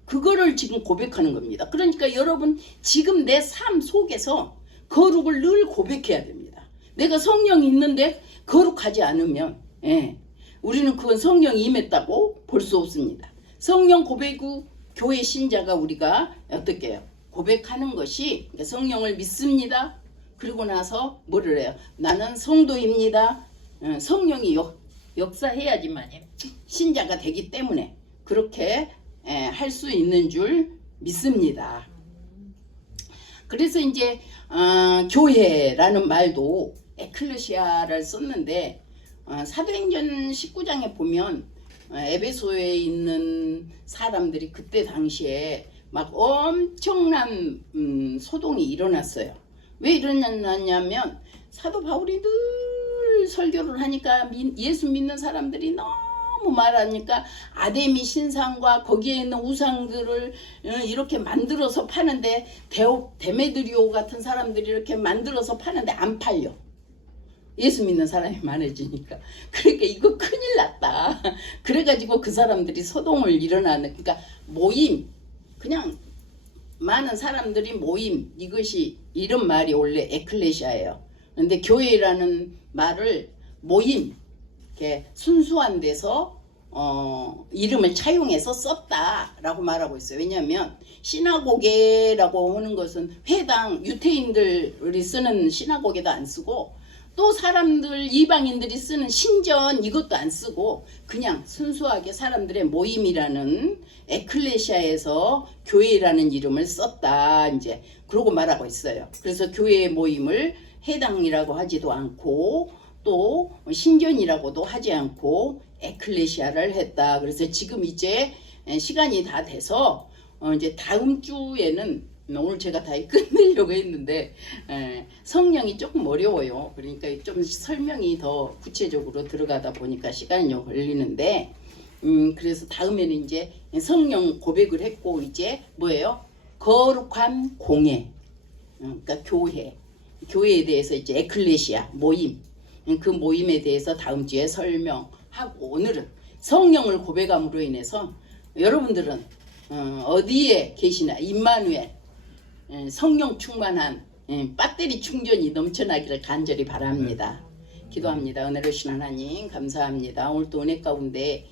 그거를 지금 고백하는 겁니다. 그러니까 여러분 지금 내 삶 속에서 거룩을 늘 고백해야 됩니다. 내가 성령이 있는데 거룩하지 않으면 우리는 그건 성령이 임했다고 볼 수 없습니다. 성령 고백 후 교회 신자가 우리가 어떻게 해요? 고백하는 것이 성령을 믿습니다. 그리고 나서 뭐를 해요? 나는 성도입니다. 성령이 역사해야지만 신자가 되기 때문에 그렇게 할 수 있는 줄 믿습니다. 그래서 이제 교회라는 말도 에클레시아를 썼는데 사도행전 19장에 보면 에베소에 있는 사람들이 그때 당시에 막 엄청난 소동이 일어났어요. 왜 일어났냐면 사도 바울이 늘 설교를 하니까 예수 믿는 사람들이 너무 말하니까 아데미 신상과 거기에 있는 우상들을 이렇게 만들어서 파는데 데메드리오 같은 사람들이 이렇게 만들어서 파는데 안 팔려. 예수 믿는 사람이 많아지니까. 그러니까 이거 큰일 났다. 그래가지고 그 사람들이 소동을 일어나는, 그러니까 모임, 그냥 많은 사람들이 모임, 이것이 이런 말이 원래 에클레시아예요. 근데 교회라는 말을 모임, 이렇게 순수한 데서 이름을 차용해서 썼다라고 말하고 있어요. 왜냐하면 시나고게라고 하는 것은 회당, 유태인들이 쓰는 시나고게도 안 쓰고 또 사람들 이방인들이 쓰는 신전 이것도 안 쓰고 그냥 순수하게 사람들의 모임이라는 에클레시아에서 교회라는 이름을 썼다 이제 그러고 말하고 있어요. 그래서 교회의 모임을 회당이라고 하지도 않고 또 신전이라고도 하지 않고 에클레시아를 했다. 그래서 지금 이제 시간이 다 돼서 이제 다음 주에는 오늘 제가 다 끝내려고 했는데 성령이 조금 어려워요. 그러니까 좀 설명이 더 구체적으로 들어가다 보니까 시간이 걸리는데 그래서 다음에는 이제 성령 고백을 했고 이제 뭐예요? 거룩한 공예, 그러니까 교회에 대해서 이제 에클레시아 모임, 그 모임에 대해서 다음 주에 설명하고 오늘은 성령을 고백함으로 인해서 여러분들은 어디에 계시나 임마누엘 성령 충만한 배터리 충전이 넘쳐나기를 간절히 바랍니다. 기도합니다. 은혜를 주신 하나님 감사합니다. 오늘 또 은혜 가운데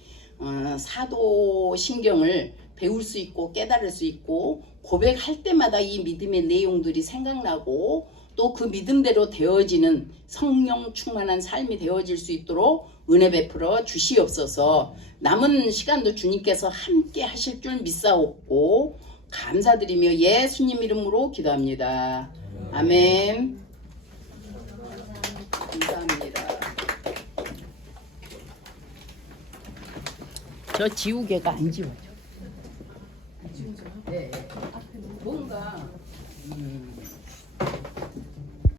사도신경을 배울 수 있고 깨달을 수 있고 고백할 때마다 이 믿음의 내용들이 생각나고 또 그 믿음대로 되어지는 성령 충만한 삶이 되어질 수 있도록 은혜 베풀어 주시옵소서. 남은 시간도 주님께서 함께 하실 줄 믿사옵고 감사드리며 예수님 이름으로 기도합니다. 아멘. 감사합니다. 저 지우개가 안 지워져.